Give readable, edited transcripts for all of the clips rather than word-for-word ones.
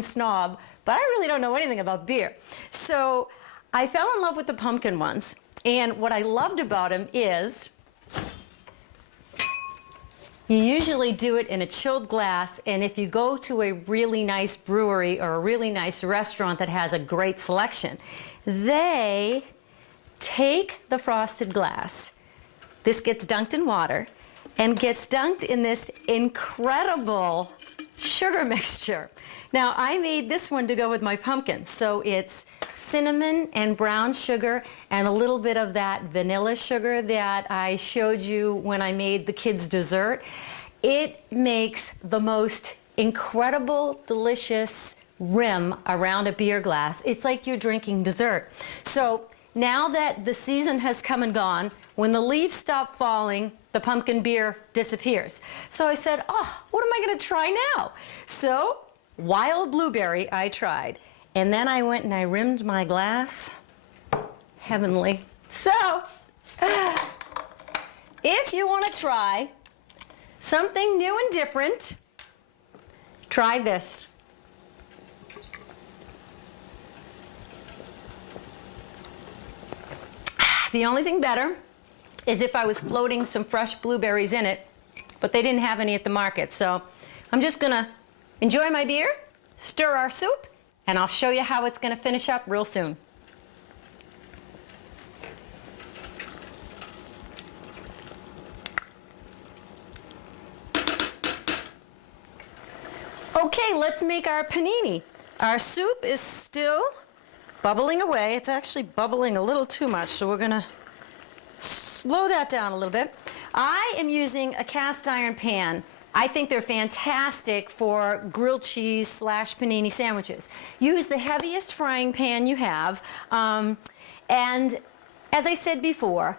snob, but I really don't know anything about beer. So I fell in love with the pumpkin ones, and what I loved about them is you usually do it in a chilled glass, and if you go to a really nice brewery or a really nice restaurant that has a great selection, they take the frosted glass. This gets dunked in water and gets dunked in this incredible sugar mixture. Now, I made this one to go with my pumpkin, so it's cinnamon and brown sugar and a little bit of that vanilla sugar that I showed you when I made the kids' dessert. It makes the most incredible, delicious rim around a beer glass. It's like you're drinking dessert. So now that the season has come and gone, when the leaves stop falling, the pumpkin beer disappears. So I said, oh, what am I going to try now? So wild blueberry I tried, and then I went and I rimmed my glass. Heavenly. So if you want to try something new and different, try this. The only thing better is if I was floating some fresh blueberries in it, but they didn't have any at the market. So I'm just gonna enjoy my beer, stir our soup, and I'll show you how it's gonna finish up real soon. Okay, let's make our panini. Our soup is still bubbling away. It's actually bubbling a little too much, so we're gonna slow that down a little bit. I am using a cast iron pan. I think they're fantastic for grilled cheese / panini sandwiches. Use the heaviest frying pan you have, and as I said before,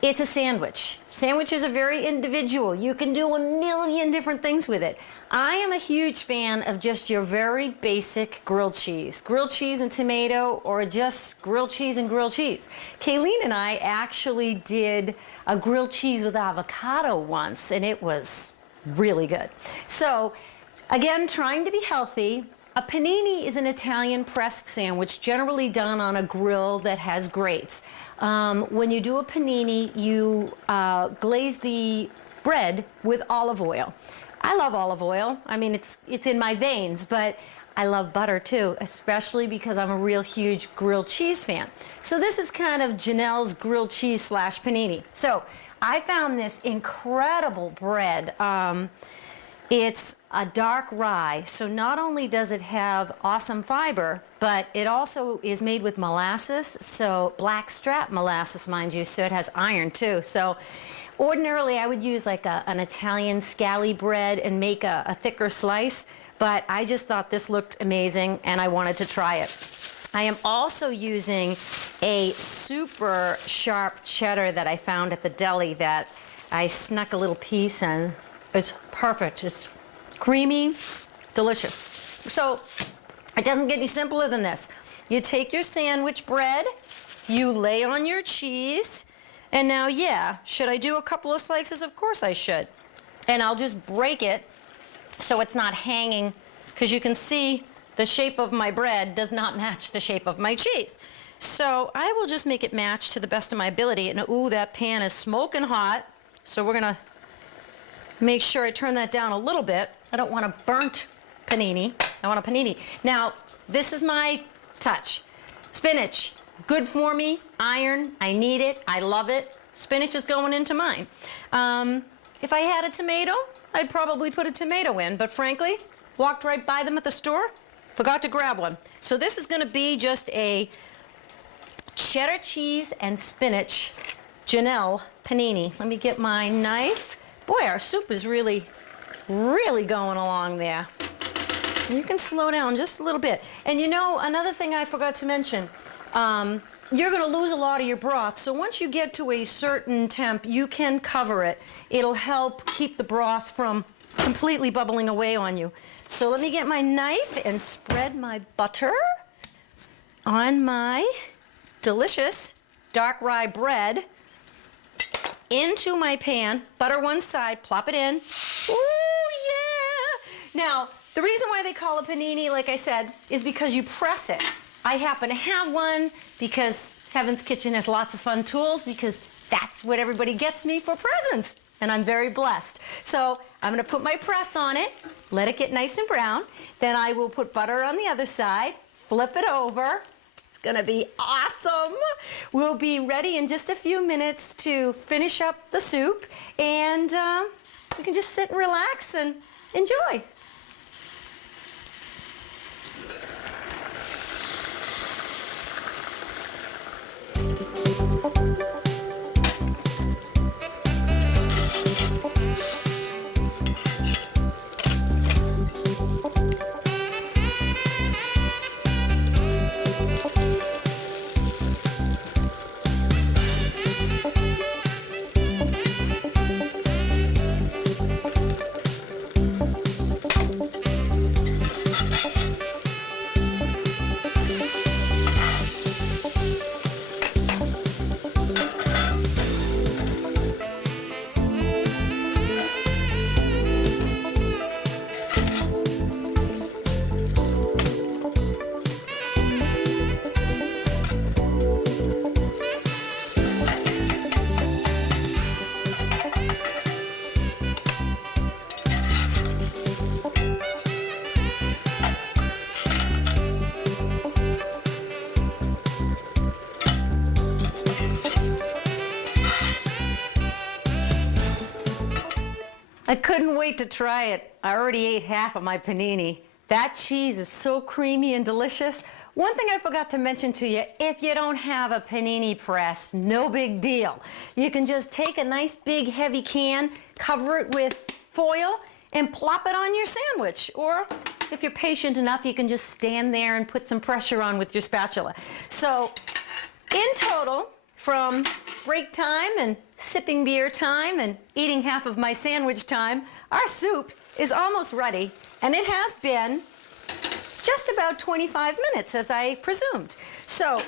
it's a sandwich. Sandwiches are very individual. You can do a million different things with it. I am a huge fan of just your very basic grilled cheese and tomato, or just grilled cheese and grilled cheese. Kayleen and I actually did a grilled cheese with avocado once, and it was really good. So again, trying to be healthy. A panini is an Italian pressed sandwich, generally done on a grill that has grates. When you do a panini, you glaze the bread with olive oil. I love olive oil. I mean, it's in my veins, but I love butter too, especially because I'm a real huge grilled cheese fan. So this is kind of Janelle's grilled cheese / panini. So I found this incredible bread. It's a dark rye, so not only does it have awesome fiber, but it also is made with molasses, so black strap molasses, mind you, so it has iron too. So ordinarily I would use like an Italian scally bread and make a thicker slice, but I just thought this looked amazing and I wanted to try it. I am also using a super sharp cheddar that I found at the deli that I snuck a little piece, and it's perfect. It's creamy, delicious. So it doesn't get any simpler than this. You take your sandwich bread, you lay on your cheese, and now, yeah, should I do a couple of slices? Of course I should. And I'll just break it so it's not hanging, because you can see the shape of my bread does not match the shape of my cheese. So I will just make it match to the best of my ability. And ooh, that pan is smoking hot. So we're gonna make sure I turn that down a little bit. I don't want a burnt panini. I want a panini. Now, this is my touch. Spinach, good for me. Iron, I need it. I love it. Spinach is going into mine. If I had a tomato, I'd probably put a tomato in, but frankly, walked right by them at the store, forgot to grab one. So this is gonna be just a cheddar cheese and spinach Janelle panini. Let me get my knife. Boy, our soup is really, really going along there. You can slow down just a little bit. And you know, another thing I forgot to mention, you're gonna lose a lot of your broth, so once you get to a certain temp, you can cover it. It'll help keep the broth from completely bubbling away on you. So let me get my knife and spread my butter on my delicious dark rye bread into my pan. Butter one side, plop it in. Ooh, yeah! Now, The reason why they call it panini, like I said, is because you press it. I happen to have one because Heaven's Kitchen has lots of fun tools, because that's what everybody gets me for presents, and I'm very blessed. So I'm going to put my press on it, let it get nice and brown. Then I will put butter on the other side, flip it over. It's going to be awesome. We'll be ready in just a few minutes to finish up the soup, and we can just sit and relax and enjoy. I couldn't wait to try it. I already ate half of my panini. That cheese is so creamy and delicious. One thing I forgot to mention to you, if you don't have a panini press, no big deal. You can just take a nice big heavy can, cover it with foil, and plop it on your sandwich. Or if you're patient enough, you can just stand there and put some pressure on with your spatula. So in total, from break time and sipping beer time and eating half of my sandwich time, our soup is almost ready, and it has been just about 25 minutes, as I presumed. So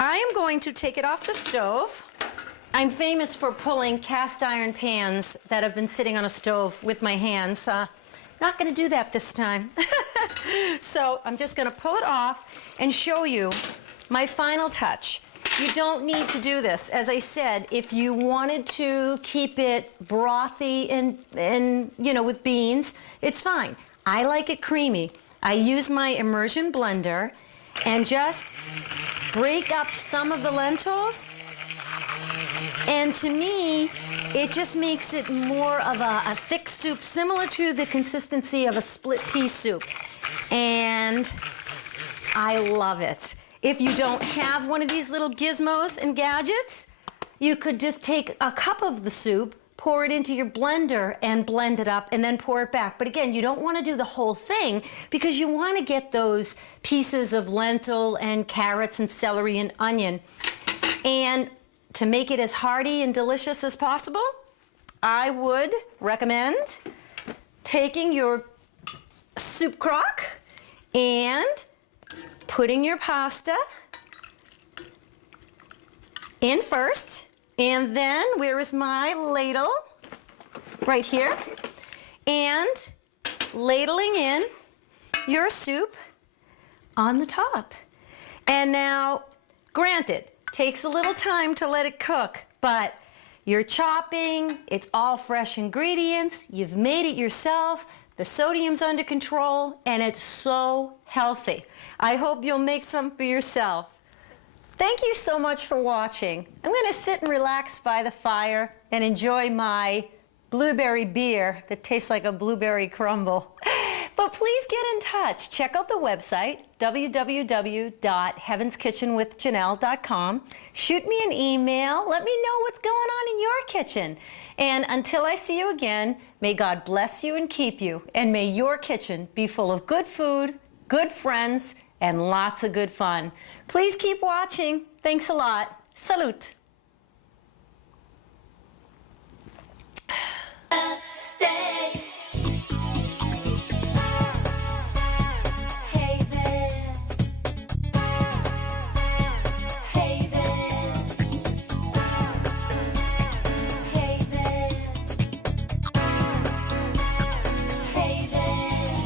I am going to take it off the stove. I'm famous for pulling cast iron pans that have been sitting on a stove with my hands. Not going to do that this time. So I'm just going to pull it off and show you my final touch. You don't need to do this. As I said, if you wanted to keep it brothy and you know, with beans, it's fine. I like it creamy. I use my immersion blender and just break up some of the lentils. And to me, it just makes it more of a thick soup, similar to the consistency of a split pea soup. And I love it. If you don't have one of these little gizmos and gadgets, you could just take a cup of the soup, pour it into your blender and blend it up, and then pour it back. But again, you don't want to do the whole thing because you want to get those pieces of lentil and carrots and celery and onion. And to make it as hearty and delicious as possible, I would recommend taking your soup crock and putting your pasta in first, and then, where is my ladle? Right here. And ladling in your soup on the top. And now, granted, takes a little time to let it cook, but you're chopping, it's all fresh ingredients, you've made it yourself, the sodium's under control, and it's so healthy. I hope you'll make some for yourself. Thank you so much for watching. I'm going to sit and relax by the fire and enjoy my blueberry beer that tastes like a blueberry crumble. But please get in touch. Check out the website, www.heavenskitchenwithjanelle.com. Shoot me an email. Let me know what's going on in your kitchen. And until I see you again, may God bless you and keep you. And may your kitchen be full of good food, good friends, and lots of good fun. Please keep watching. Thanks a lot. Salute. Stay. Hey there. Hey there. Hey there. Hey there.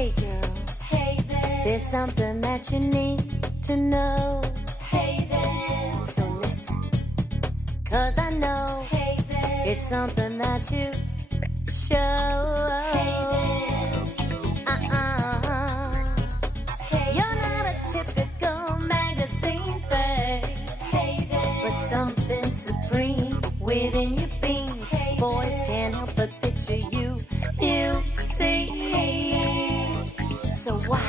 Hey girl, Hey there. there's something that you need to know. Hey there. So listen, 'cause I know Hey there. it's something that you show. Hey there. Hey You're not a typical magazine thing, Hey there. but something supreme within your being. Hey Boys there. can't help but picture you see. So why